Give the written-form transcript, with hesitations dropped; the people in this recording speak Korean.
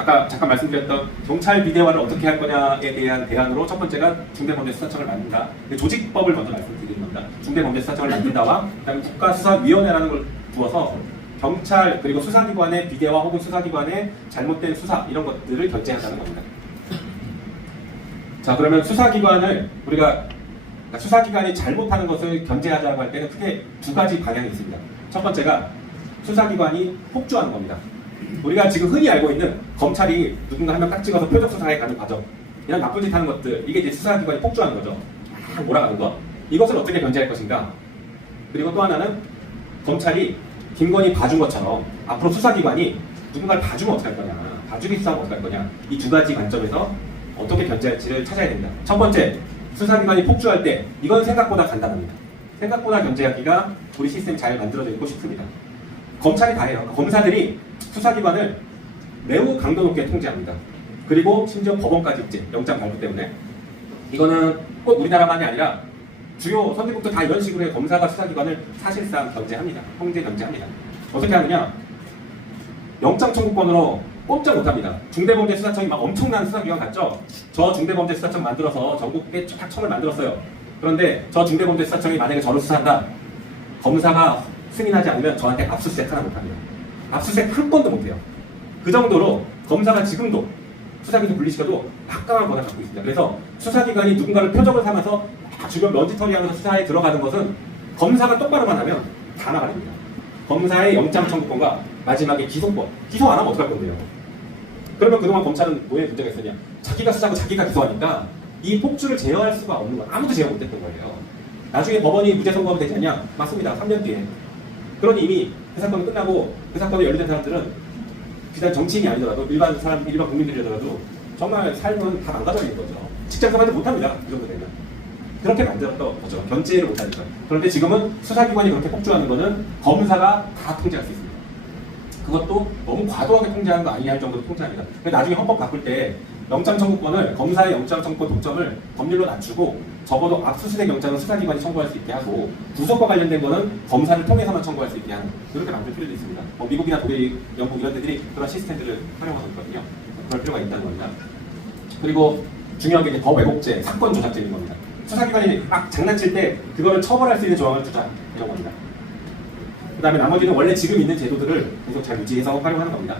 아까 잠깐 말씀드렸던 경찰 비대화를 어떻게 할 거냐에 대한 대안으로 첫 번째가 중대범죄수사청을 만든다. 조직법을 먼저 말씀드리는 겁니다. 중대범죄수사청을 만든다와 그다음에 국가수사위원회라는 걸 두어서 경찰 그리고 수사기관의 비대화 혹은 수사기관의 잘못된 수사 이런 것들을 견제하자는 겁니다. 자, 그러면 수사기관이 잘못하는 것을 견제하자고 할 때는 크게 두 가지 방향이 있습니다. 첫 번째가 수사기관이 폭주하는 겁니다. 우리가 지금 흔히 알고 있는 검찰이 누군가 한 명 딱 찍어서 표적 수사에 가는 과정, 이런 나쁜 짓 하는 것들, 이게 이제 수사기관이 폭주하는 거죠. 막 몰아가는 것. 이것을 어떻게 견제할 것인가? 그리고 또 하나는 검찰이 김건희 봐준 것처럼 앞으로 수사기관이 누군가를 봐주면 어떡할 거냐, 봐주기 수사하면 어떡할 거냐, 이 두 가지 관점에서 어떻게 견제할지를 찾아야 됩니다. 첫 번째, 수사기관이 폭주할 때 이건 생각보다 간단합니다. 생각보다 견제하기가 우리 시스템이 잘 만들어져 있고 싶습니다. 검찰이 다 해요. 검사들이 수사기관을 매우 강도 높게 통제합니다. 그리고 심지어 법원까지 있지, 영장 발부 때문에. 이거는 꼭 우리나라만이 아니라 주요 선진국도 다 이런 식으로 해. 검사가 수사기관을 사실상 견제합니다. 통제 견제합니다. 어떻게 하느냐? 영장 청구권으로 꼼짝 못합니다. 중대범죄수사청이 막 엄청난 수사기관 같죠? 저 중대범죄수사청 만들어서 전국에 쫙 청을 만들었어요. 그런데 저 중대범죄수사청이 만약에 저를 수사한다, 검사가 승인하지 않으면 저한테 압수수색 하나 못합니다. 압수수색 한 건도 못해요. 그 정도로 검사가 지금도 수사기소 분리시켜도 막강한 권한을 갖고 있습니다. 그래서 수사기관이 누군가를 표적을 삼아서 주변 먼지털이하면서 수사에 들어가는 것은 검사가 똑바로만 하면 다 나가립니다. 검사의 영장 청구권과 마지막에 기소권. 기소 안 하면 어떡할 건데요? 그러면 그동안 검찰은 뭐에 문제가 있었냐? 자기가 수사하고 자기가 기소하니까 이 폭주를 제어할 수가 없는 거예요. 아무도 제어 못했던 거예요. 나중에 법원이 무죄 선고가 되지 않냐? 맞습니다. 3년 뒤에. 그러니 이미 그 사건이 끝나고 그 사건에 연루된 사람들은 비단 정치인이 아니더라도 일반 국민들이더라도 정말 삶은 다 망가져 있는 거죠. 직장 생활도 못합니다. 그 정도 되면. 그렇게 만들었던 거죠. 견제를 못하니까. 그런데 지금은 수사기관이 그렇게 폭주하는 거는 검사가 다 통제할 수 있습니다. 그것도 너무 과도하게 통제하는 거 아니냐 할 정도로 통제합니다. 나중에 헌법 바꿀 때 영장 청구권을, 검사의 영장 청구권 독점을 법률로 낮추고 적어도 압수수색 영장은 수사기관이 청구할 수 있게 하고 구속과 관련된 거는 검사를 통해서만 청구할 수 있게 하는, 그렇게 만들 필요도 있습니다. 미국이나 독일, 영국 이런 데들이 그런 시스템들을 활용하고 있거든요. 그럴 필요가 있다는 겁니다. 그리고 중요한 게 이제 법 왜곡죄, 사건 조작죄인 겁니다. 수사기관이 막 장난칠 때 그거를 처벌할 수 있는 조항을 두자, 이런 겁니다. 그 다음에 나머지는 원래 지금 있는 제도들을 계속 잘 유지해서 활용하는 겁니다.